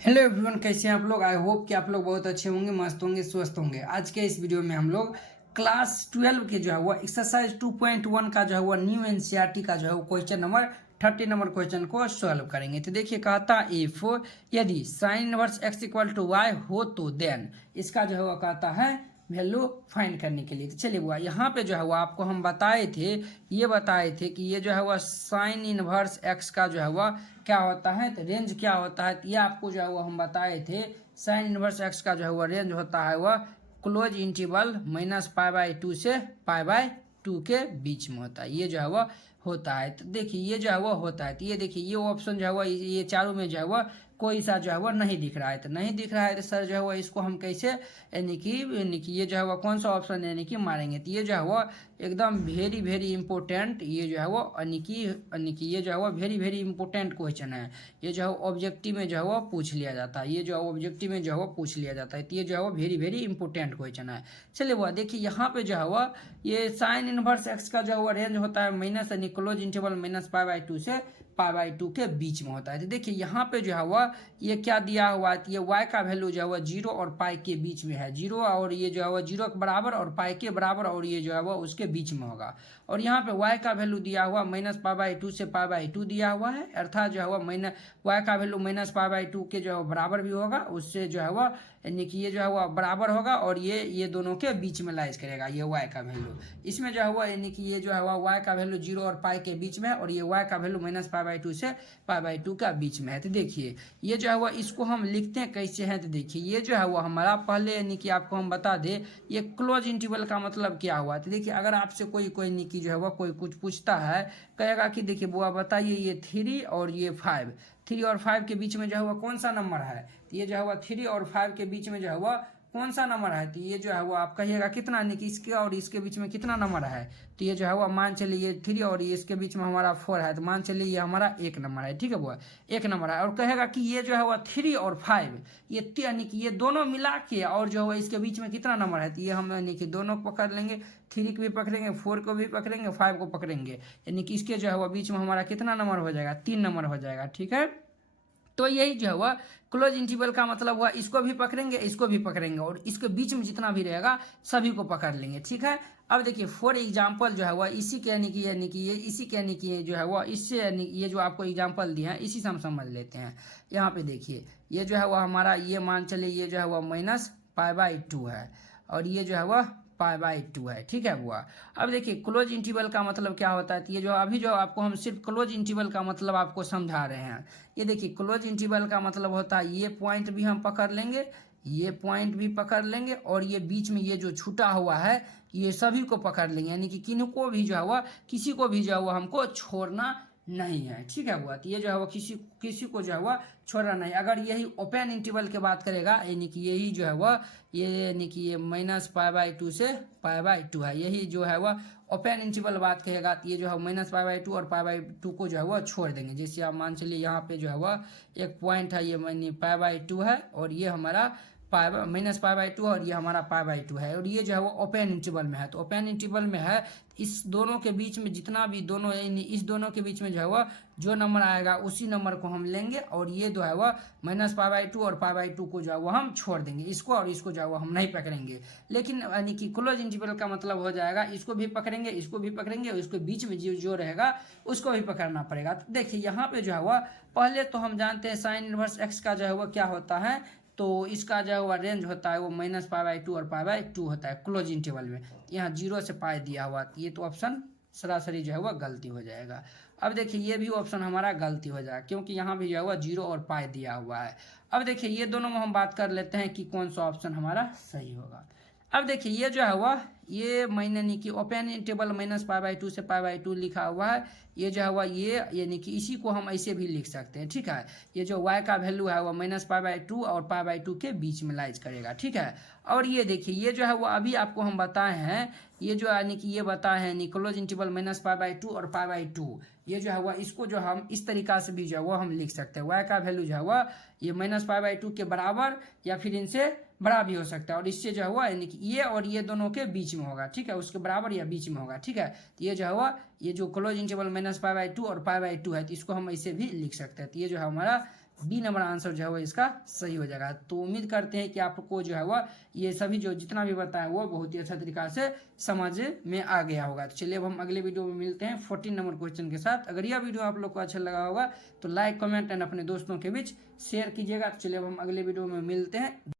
Hello everyone, कैसे हैं आप लोग। आई होप कि आप लोग बहुत अच्छे होंगे, मस्त होंगे, स्वस्थ होंगे। आज के इस वीडियो में हम लोग क्लास 12 के जो है वो एक्सरसाइज 2.1 का जो है वो न्यू एनसीईआरटी का जो है वो क्वेश्चन नंबर 30 नंबर क्वेश्चन को सॉल्व करेंगे। तो देखिए, कहता इफ यदि sine inverse X equal to Y हो तो देन, इसका जो है वो कहता है वैल्यू फाइंड करने के लिए। तो चलिए बुआ, यहाँ पे जो है वो आपको हम बताए थे कि ये जो है वह साइन इनवर्स एक्स का जो है वह क्या होता है, तो रेंज क्या होता है। तो ये आपको जो है वो हम बताए थे, साइन इनवर्स एक्स का जो है वह रेंज होता है वह क्लोज इंटरवल -π/2 से π/2 के बीच में होता है। ये जो है वह होता है। तो देखिए ये जो है वह होता है। तो ये देखिए ये ऑप्शन जो है वह, ये चारों में जो है वह कोई सा जो है वह नहीं दिख रहा है। तो नहीं दिख रहा है तो सर जो है वह इसको हम कैसे यानी कि ये जो है वह कौन सा ऑप्शन यानी कि मारेंगे। तो ये जो है वह एकदम वेरी वेरी इंपॉर्टेंट, ये जो है वो यानी कि ये जो है वो वेरी वेरी इंपॉर्टेंट क्वेश्चन है। ये जो है ऑब्जेक्टिव में जो है वो पूछ लिया जाता है। ये जो है ऑब्जेक्टिव में जो है वो पूछ लिया जाता है। तो ये जो है वो वेरी वेरी इंपॉर्टेंट क्वेश्चन है। चलिए वो देखिए, यहाँ पे जो है वो ये साइन इनवर्स एक्स का जो है वो रेंज होता है माइनस यानी क्लोज इंटरवल -π/2 से π/2 के बीच में होता है। तो देखिए यहाँ पे जो है वह ये क्या दिया हुआ है, ये y का वैल्यू जो है वह 0 और पाई के बीच में है। 0 और ये जो है वह 0 के बराबर और पाई के बराबर, और ये जो है वह उसके बीच में होगा। और यहाँ पे y का वैल्यू दिया हुआ -π/2 से π/2 दिया हुआ है, अर्थात जो है वह y का वैल्यू -π/2 के जो है बराबर भी होगा, उससे जो है वह यानी कि ये जो है वह बराबर होगा, और ये दोनों के बीच में लाइज करेगा ये y का वैल्यू। इसमें जो है वह यानी कि ये जो है वह y का वैल्यू 0 और पाई के बीच में है, और ये y का वैल्यू -π/2 से π/2 का बीच में है। तो देखिए ये जो है वह इसको हम लिखते हैं कैसे हैं। तो देखिए ये जो है वो हमारा पहले यानी कि आपको हम बता दें, ये क्लोज इंटरवल का मतलब क्या हुआ। तो देखिए अगर आपसे कोई यानी कि जो है वह कोई कुछ पूछता है, कहेगा कि देखिए बुआ बताइए ये 3 और ये 5, 3 और 5 के बीच में जो है वह कौन सा नंबर है। तो ये जो है वह 3 और 5 के बीच में जो है वह कौन सा नंबर है। तो ये जो है वो आप कहिएगा कितना, यानी कि इसके और इसके बीच में कितना नंबर है। तो ये जो है वो मान चलिए 3 और ये इसके बीच में हमारा 4 है, तो मान चलिए ये हमारा 1 नंबर है। ठीक है वो 1 नंबर है। और कहेगा कि ये जो है वो 3 और 5 ये यानी कि ये दोनों मिला के और जो है इसके बीच में कितना नंबर है। तो ये हम यानी कि दोनों को पकड़ लेंगे, 3 को भी पकड़ेंगे, 4 को भी पकड़ेंगे, 5 को पकड़ेंगे, यानी कि इसके जो है वो बीच में हमारा कितना नंबर हो जाएगा, 3 नंबर हो जाएगा। ठीक है, तो यही जो है वह क्लोज इंटरवल का मतलब हुआ, इसको भी पकड़ेंगे, इसको भी पकड़ेंगे, और इसके बीच में जितना भी रहेगा सभी को पकड़ लेंगे। ठीक है, अब देखिए फॉर एग्जांपल जो है वह इसी के यानी कि ये इसी के यानी कि जो है वह इससे यानी ये जो आपको एग्जांपल दिए हैं इसी से हम समझ लेते हैं। यहाँ पे देखिए ये जो है वह हमारा, ये मान चलिए ये जो है वह -π/2 है, और ये जो है वह π/2 है। ठीक है बुआ, अब देखिए क्लोज इंटरवल का मतलब क्या होता है। तो ये जो अभी जो आपको हम सिर्फ क्लोज इंटरवल का मतलब आपको समझा रहे हैं। ये देखिए क्लोज इंटरवल का मतलब होता है ये पॉइंट भी हम पकड़ लेंगे, ये पॉइंट भी पकड़ लेंगे, और ये बीच में ये जो छूटा हुआ है ये सभी को पकड़ लेंगे, यानी कि किनको भी जो है वह किसी को भी जो है वह हमको छोड़ना नहीं है। ठीक है हुआ, तो ये जो है वो किसी को जो है वह छोड़ना नहीं। अगर यही ओपन इंटरवल की बात करेगा, यानी कि यही जो है वह ये यानी कि ये -π/2 से π/2 है, यही जो है वह ओपन इंटरवल बात कहेगा। तो ये जो है -π/2 और π/2 को जो है वह छोड़ देंगे। जैसे आप मान चलिए यहाँ पे जो है वह एक पॉइंट है, ये मानिए π/2 है, और ये हमारा -π/2 और ये हमारा π/2 है, और ये जो है वो ओपन इंटरवल में है। तो ओपन इंटरवल में है, इस दोनों के बीच में जितना भी दोनों इस दोनों के बीच में जो है वह जो नंबर आएगा उसी नंबर को हम लेंगे, और ये जो है वह -π/2 और π/2 को जो है वह हम छोड़ देंगे, इसको और इसको जो है वह हम नहीं पकड़ेंगे। लेकिन यानी कि क्लोज इंटरवल का मतलब हो जाएगा इसको भी पकड़ेंगे, इसको भी पकड़ेंगे, और इसके बीच में जो रहेगा उसको भी पकड़ना पड़ेगा। तो देखिए यहाँ पे जो है वह पहले तो हम जानते हैं साइन इनवर्स एक्स का जो है वह क्या होता है। तो इसका जो है वह रेंज होता है वो -π/2 और π/2 होता है क्लोज इंटरवल में। यहाँ 0 से पाई दिया हुआ, ये तो ऑप्शन सरासरी जो है वह गलती हो जाएगा। अब देखिए ये भी ऑप्शन हमारा गलती हो जाएगा, क्योंकि यहाँ भी जो है वह 0 और पाई दिया हुआ है। अब देखिए ये दोनों में हम बात कर लेते हैं कि कौन सा ऑप्शन हमारा सही होगा। अब देखिए ये जो है वह ये मैंने नहीं कि ओपन इंटरवल -π/2 से π/2 लिखा हुआ है, ये जो है वह ये यानी कि इसी को हम ऐसे भी लिख सकते हैं। ठीक है, ये जो y का वैल्यू है वह -π/2 और π/2 के बीच में लाइज करेगा। ठीक है, और ये देखिए ये जो है वो अभी आपको हम बताए हैं, ये जो यानी कि ये बताए हैं क्लोज इंटरवल -π/2 और π/2, ये जो है वह इसको जो हम इस तरीका से भी जो है वो हम लिख सकते हैं। y का वैल्यू जो है वह ये -π/2 के बराबर या फिर इनसे बड़ा भी हो सकता है, और इससे जो है वह यानी कि ये और ये दोनों के बीच में होगा। ठीक है, उसके बराबर या बीच में होगा। ठीक है, तो ये जो है वह ये जो क्लोज इंटरवल -π/2 और π/2 है, तो इसको हम ऐसे भी लिख सकते हैं। तो ये जो है हमारा बी नंबर आंसर जो है वो इसका सही हो जाएगा। तो उम्मीद करते हैं कि आपको जो है वह ये सभी जो जितना भी बताया वो बहुत ही अच्छा तरीका से समझ में आ गया होगा। तो चलिए अब हम अगले वीडियो में मिलते हैं 14 नंबर क्वेश्चन के साथ। अगर यह वीडियो आप लोग को अच्छा लगा होगा तो लाइक कमेंट एंड अपने दोस्तों के बीच शेयर कीजिएगा। तो चलिए अब हम अगले वीडियो में मिलते हैं।